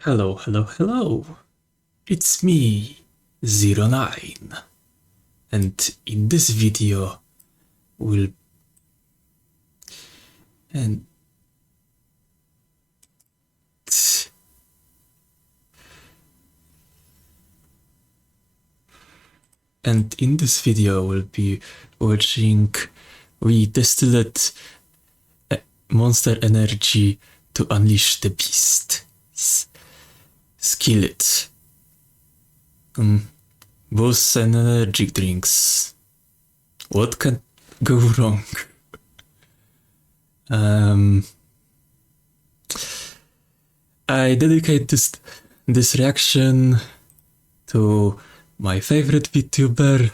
Hello, hello, hello. It's me, 09. And in this video, we'll... And in this video, we'll be watching DISTILLED Monster Energy to unleash the beast. Skill it. Both energy drinks. What can go wrong? I dedicate this reaction to my favorite VTuber,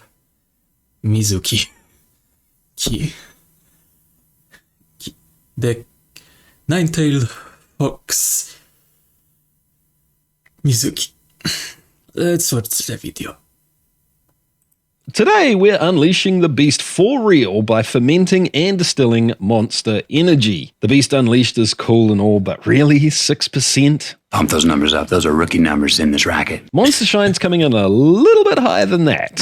Mizuki. The nine-tailed fox Mizuki. Let's watch the video. Today, we're unleashing the beast for real by fermenting and distilling Monster Energy. The beast unleashed is cool and all, but really, 6%? Pump those numbers up. Those are rookie numbers in this racket. Monster Shine's coming in a little bit higher than that.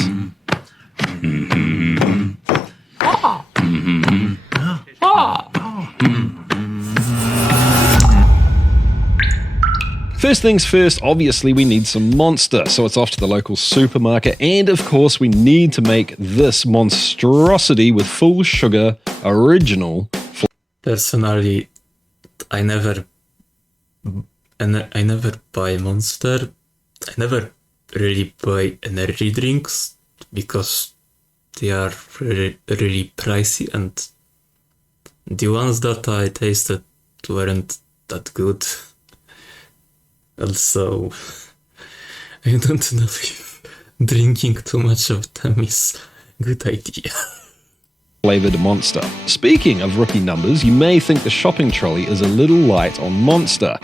First things first, obviously we need some Monster, so it's off to the local supermarket, and of course we need to make this monstrosity with full sugar, original. Personally, I never buy Monster. I never really buy energy drinks because they are really pricey, and the ones that I tasted weren't that good. Also, I don't know if drinking too much of them is a good idea. Flavored Monster. Speaking of rookie numbers, you may think the shopping trolley is a little light on Monster.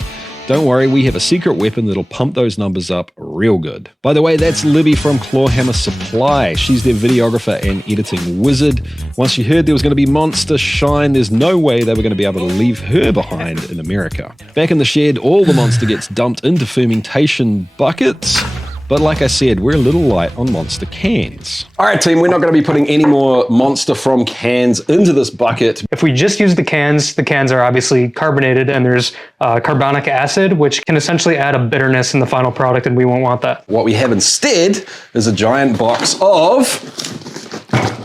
Don't worry, we have a secret weapon that'll pump those numbers up real good. By the way, that's Libby from Clawhammer Supply. She's their videographer and editing wizard. Once she heard there was going to be Monster Shine, there's no way they were going to be able to leave her behind in America. Back in the shed, all the Monster gets dumped into fermentation buckets. But like I said, we're a little light on Monster cans. All right, team, we're not going to be putting any more Monster from cans into this bucket. If we just use the cans are obviously carbonated, and there's carbonic acid, which can essentially add a bitterness in the final product, and we won't want that. What we have instead is a giant box of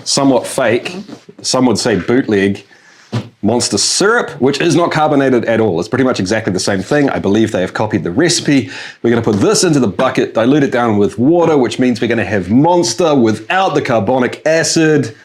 somewhat fake, some would say bootleg, Monster syrup, which is not carbonated at all. It's pretty much exactly the same thing. I believe they have copied the recipe. We're going to put this into the bucket, dilute it down with water, which means we're going to have Monster without the carbonic acid.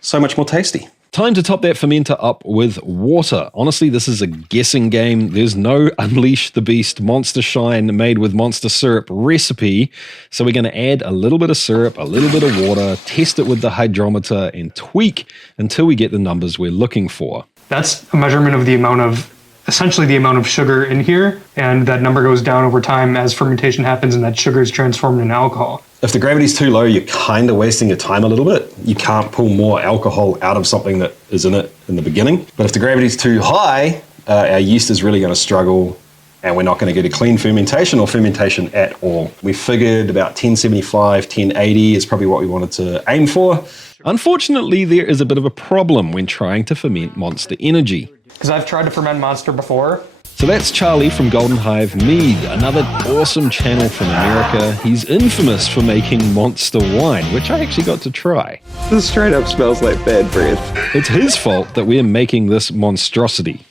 So much more tasty. Time to top that fermenter up with water. Honestly, this is a guessing game. There's no Unleash the Beast Monster Shine made with Monster syrup recipe. So we're going to add a little bit of syrup, a little bit of water, test it with the hydrometer, and tweak until we get the numbers we're looking for. That's a measurement of the amount of, essentially the amount of sugar in here, and that number goes down over time as fermentation happens and that sugar is transformed into alcohol. If the gravity's too low, you're kind of wasting your time a little bit. You can't pull more alcohol out of something that is in it in the beginning. But if the gravity's too high, our yeast is really going to struggle, and we're not going to get a clean fermentation or fermentation at all. We figured about 1075, 1080 is probably what we wanted to aim for. Unfortunately, there is a bit of a problem when trying to ferment Monster Energy. Because I've tried to ferment Monster before. So that's Charlie from Golden Hive Mead, another awesome channel from America. He's infamous for making Monster wine, which I actually got to try. This straight up smells like bad breath. It's his fault that we're making this monstrosity.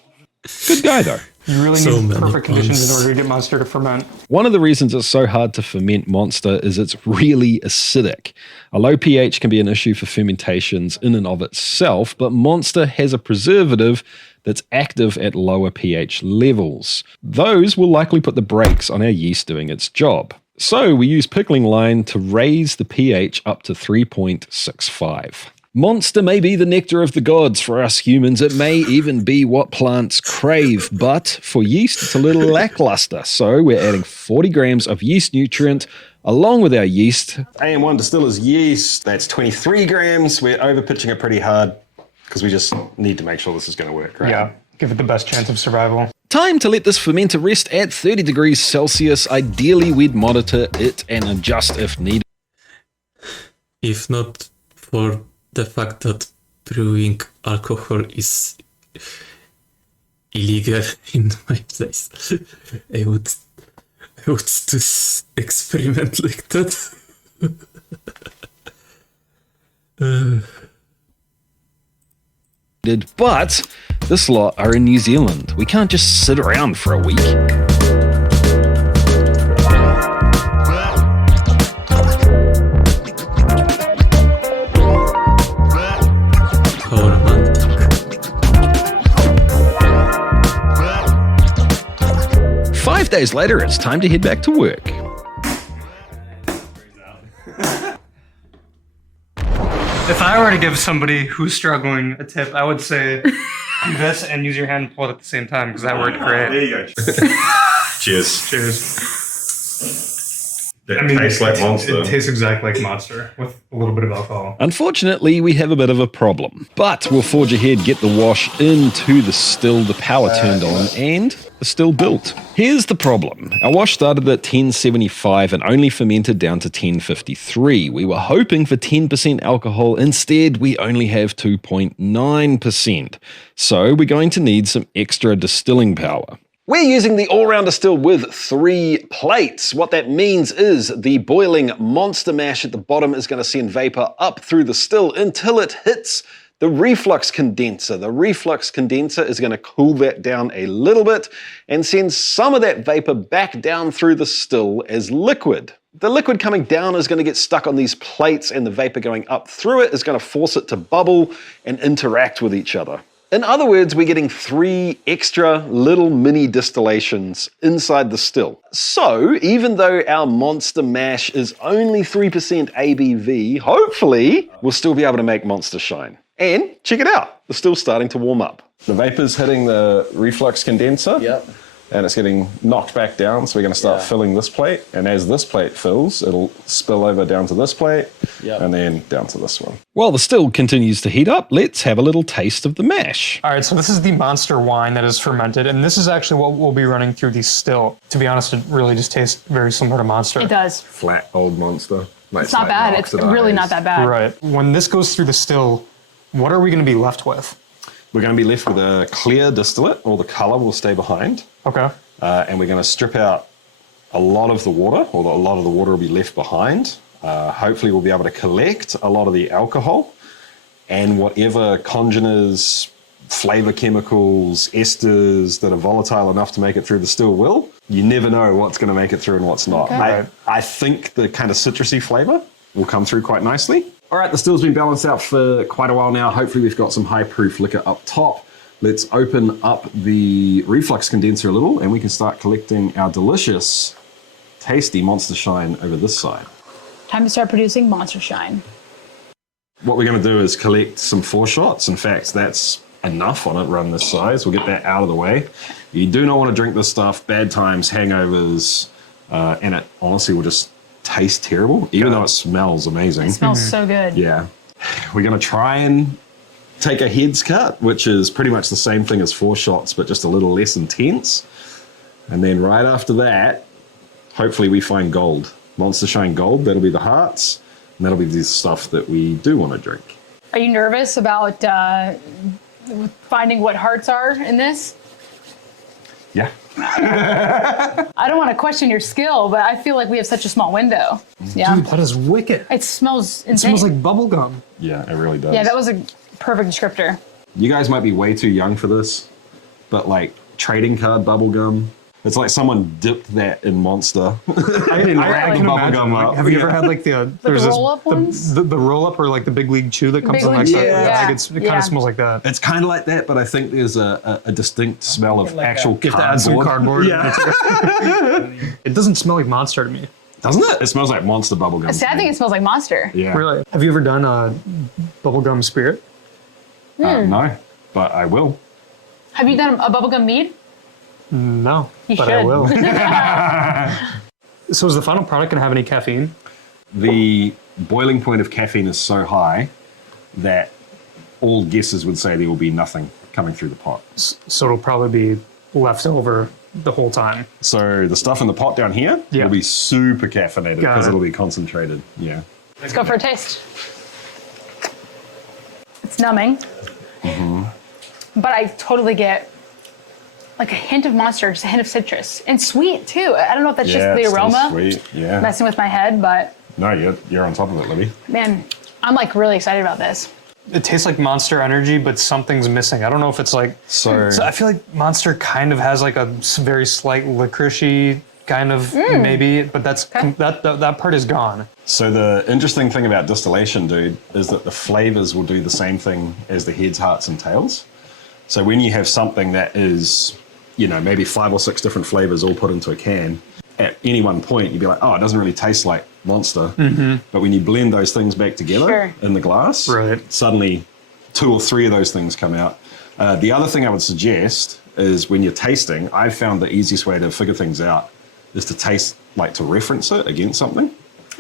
Good guy though. You really So need many perfect conditions in puns. order to get Monster to ferment. One of the reasons it's so hard to ferment Monster is it's really acidic. A low pH can be an issue for fermentations in and of itself, but Monster has a preservative that's active at lower pH levels. Those will likely put the brakes on our yeast doing its job. So we use pickling line to raise the pH up to 3.65. Monster may be the nectar of the gods for us humans. It may even be what plants crave, but for yeast, it's a little lackluster. So we're adding 40 grams of yeast nutrient along with our yeast. AM1 Distiller's yeast, that's 23 grams. We're over pitching it pretty hard because we just need to make sure this is going to work, right? Yeah, give it the best chance of survival. Time to let this fermenter rest at 30 degrees Celsius. Ideally, we'd monitor it and adjust if needed. If not for the fact that brewing alcohol is illegal in my place, I would do experiment like that. But this lot are in New Zealand. We can't just sit around for a week. How romantic. 5 days later, it's time to head back to work. If I were to give somebody who's struggling a tip, I would say do this and use your hand and pull it at the same time because that worked great. There you go. Cheers. Cheers. It tastes like Monster. It tastes exactly like Monster with a little bit of alcohol. Unfortunately, we have a bit of a problem. But we'll forge ahead, get the wash into the still, the power turned on, and the still built. Here's the problem. Our wash started at 1075 and only fermented down to 1053. We were hoping for 10% alcohol. Instead, we only have 2.9%. So we're going to need some extra distilling power. We're using the all-rounder still with 3 plates. What that means is the boiling monster mash at the bottom is going to send vapor up through the still until it hits the reflux condenser. The reflux condenser is going to cool that down a little bit and send some of that vapor back down through the still as liquid. The liquid coming down is going to get stuck on these plates, and the vapor going up through it is going to force it to bubble and interact with each other. In other words, we're getting 3 extra little mini distillations inside the still. So even though our monster mash is only 3% ABV, hopefully we'll still be able to make Monster shine. And check it out, the still's starting to warm up. The vapor's hitting the reflux condenser. Yep. And it's getting knocked back down, so we're going to start filling this plate. And as this plate fills, it'll spill over down to this plate, and then down to this one. While the still continues to heat up, let's have a little taste of the mash. All right, so this is the Monster wine that is fermented, and this is actually what we'll be running through the still. To be honest, it really just tastes very similar to Monster. It does. Flat old Monster. It's not bad. It's really not that bad. Right. When this goes through the still, what are we going to be left with? We're going to be left with a clear distillate. All the color will stay behind. Okay. And we're going to strip out a lot of the water, or a lot of the water will be left behind. Hopefully we'll be able to collect a lot of the alcohol, and whatever congeners, flavor chemicals, esters that are volatile enough to make it through the still will. You never know what's going to make it through and what's not. Okay. I think the kind of citrusy flavor will come through quite nicely. All right, the still's been balanced out for quite a while now. Hopefully we've got some high proof liquor up top. Let's open up the reflux condenser a little, and we can start collecting our delicious, tasty Monster Shine over this side. Time to start producing Monster Shine. What we're going to do is collect some 4 shots. In fact, that's enough on it run this size. We'll get that out of the way. You do not want to drink this stuff. Bad times, hangovers, and it honestly will just taste terrible, even though it smells amazing. It smells so good. Yeah. We're going to try and take a heads cut, which is pretty much the same thing as 4 shots, but just a little less intense. And then right after that, hopefully we find gold. Monster Shine Gold, that'll be the hearts, and that'll be the stuff that we do want to drink. Are you nervous about finding what hearts are in this? Yeah. I don't want to question your skill, but I feel like we have such a small window. Yeah. Dude, that is wicked. It smells insane. It smells like bubble gum. Yeah, it really does. Yeah, that was a perfect descriptor. You guys might be way too young for this, but like trading card bubblegum, it's like someone dipped that in Monster. I can imagine. Like, have you ever had like the roll-up ones? The roll-up or like the Big League Chew that comes Big in League like Chew, that? yeah. Like it kind of smells like that. It's kind of like that, but I think there's a distinct smell of actual You have to add some cardboard. Yeah. It doesn't smell like Monster to me. Doesn't it? It smells like Monster bubblegum. See, I think it smells like Monster. Yeah. Really? Have you ever done bubblegum spirit? No, but I will. Have you done a bubblegum mead? No, You but should. I will. So is the final product going to have any caffeine? The boiling point of caffeine is so high that all guesses would say there will be nothing coming through the pot. So it'll probably be left over the whole time. So the stuff in the pot down here Yeah. will be super caffeinated Got because it. it'll be concentrated. Yeah. Let's go for a taste. It's numbing. But I totally get like a hint of Monster, just a hint of citrus. And sweet too. I don't know if that's just the it's still aroma Sweet. Yeah. messing with my head, but No, you're on top of it, Libby. man, I'm like really excited about this. It tastes like Monster Energy, but something's missing. I don't know if it's like. So I feel like Monster kind of has like a very slight licoricey kind of maybe, but that's that part is gone. So the interesting thing about distillation, dude, is that the flavors will do the same thing as the heads, hearts, and tails. So when you have something that is, maybe 5 or 6 different flavors all put into a can, at any one point you'd be like, oh, it doesn't really taste like Monster. But when you blend those things back together in the glass, suddenly 2 or 3 of those things come out. The other thing I would suggest is when you're tasting, I've found the easiest way to figure things out is to taste, like to reference it against something.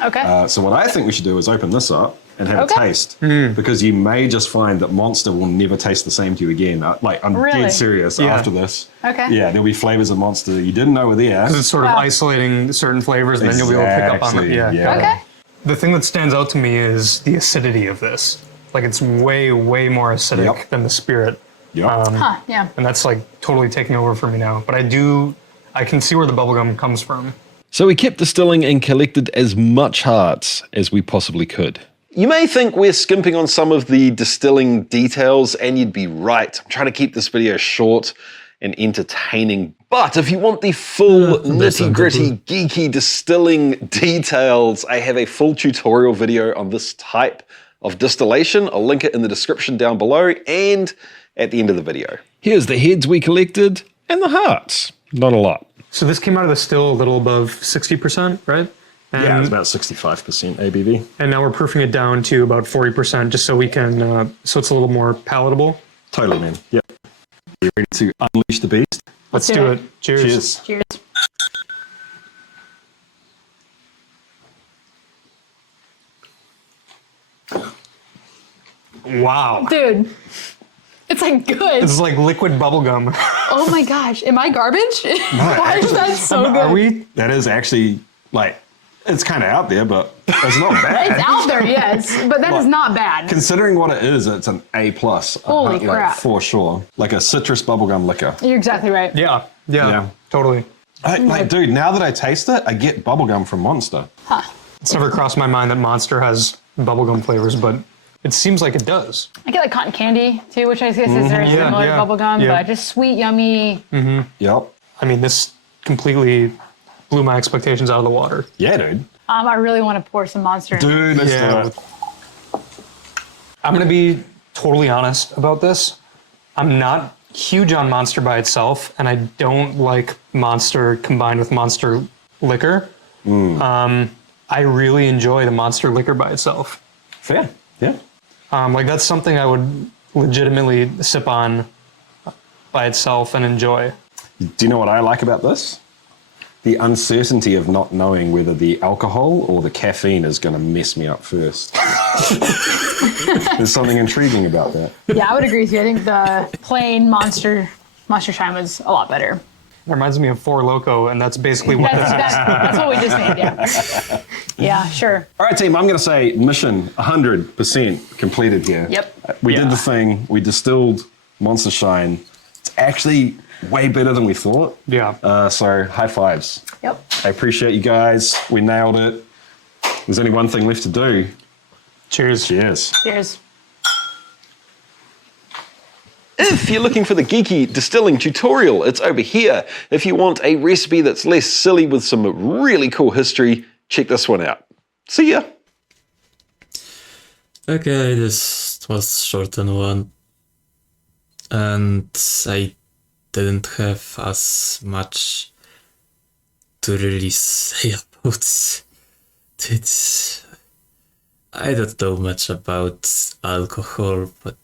Okay. So what I think we should do is open this up and have a taste, because you may just find that Monster will never taste the same to you again. I'm Really? dead serious after this. Okay. Yeah, there'll be flavors of Monster you didn't know were there. It's sort of isolating certain flavors, and then you'll be able to pick up on them. Exactly, Yeah. Okay. The thing that stands out to me is the acidity of this. Like it's way, way more acidic than the spirit. Yep. Huh, yeah. And that's like totally taking over for me now. But I can see where the bubblegum comes from. So we kept distilling and collected as much hearts as we possibly could. You may think we're skimping on some of the distilling details, and you'd be right. I'm trying to keep this video short and entertaining. But if you want the full nitty-gritty, geeky distilling details, I have a full tutorial video on this type of distillation. I'll link it in the description down below and at the end of the video. Here's the heads we collected and the hearts. Not a lot. So this came out of the still a little above 60%, right? And, Yeah, it's about 65% ABV. And now we're proofing it down to about 40%, just so we can, so it's a little more palatable. Totally, man. Yep. You ready to unleash the beast? Let's do it. Cheers. Cheers. Cheers. Wow. Dude, it's like good. This is like liquid bubblegum. Oh my gosh, am I garbage? Why is that so good? Are we? That is actually, it's kind of out there, but it's not bad. It's out there, yes, but that is not bad. Considering what it is, it's an A+. Holy crap. For sure. Like a citrus bubblegum liquor. You're exactly right. Yeah, totally. Dude, now that I taste it, I get bubblegum from Monster. It's never crossed my mind that Monster has bubblegum flavors, but it seems like it does. I get like cotton candy too, which I guess is very similar to bubblegum, but just sweet, yummy. Yep. I mean, this completely blew my expectations out of the water. Yeah, dude. I really want to pour some Monster in. Dude, let's Yeah. do it. I'm going to be totally honest about this. I'm not huge on Monster by itself, and I don't like Monster combined with Monster liquor. I really enjoy the Monster liquor by itself. Fair. Yeah. Like that's something I would legitimately sip on by itself and enjoy. Do you know what I like about this? The uncertainty of not knowing whether the alcohol or the caffeine is going to mess me up first. There's something intriguing about that. Yeah, I would agree with you. I think the plain Monster Shine was a lot better. It reminds me of Four Loko, and that's basically what That's what we just made, yeah. Yeah, sure. All right, team, I'm going to say mission 100% completed here. Yep. We did the thing. We distilled Monster Shine. It's actually way better than we thought. Yeah. So high fives. Yep. I appreciate you guys. We nailed it. There's only one thing left to do. Cheers. Cheers. Cheers. If you're looking for the geeky distilling tutorial, it's over here. If you want a recipe that's less silly with some really cool history, check this one out. See ya! Okay, this was shortened one. And I didn't have as much to really say about it. I don't know much about alcohol, but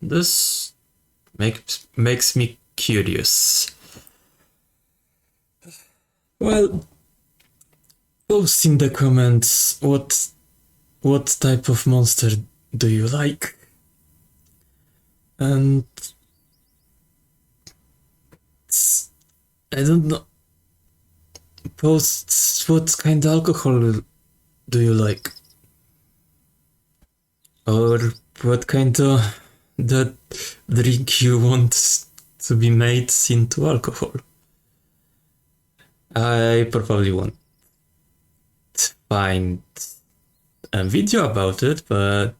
this makes me curious. Well, post in the comments what type of monster do you like? And I don't know. Post, what kind of alcohol do you like? Or what kind of that drink you want to be made into alcohol? I probably won't find a video about it, but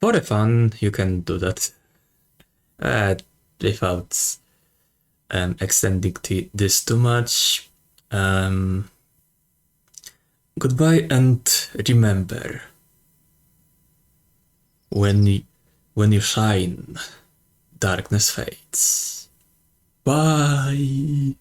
for the fun, you can do that without extending this too much. Goodbye, and remember, when you shine, darkness fades. Bye.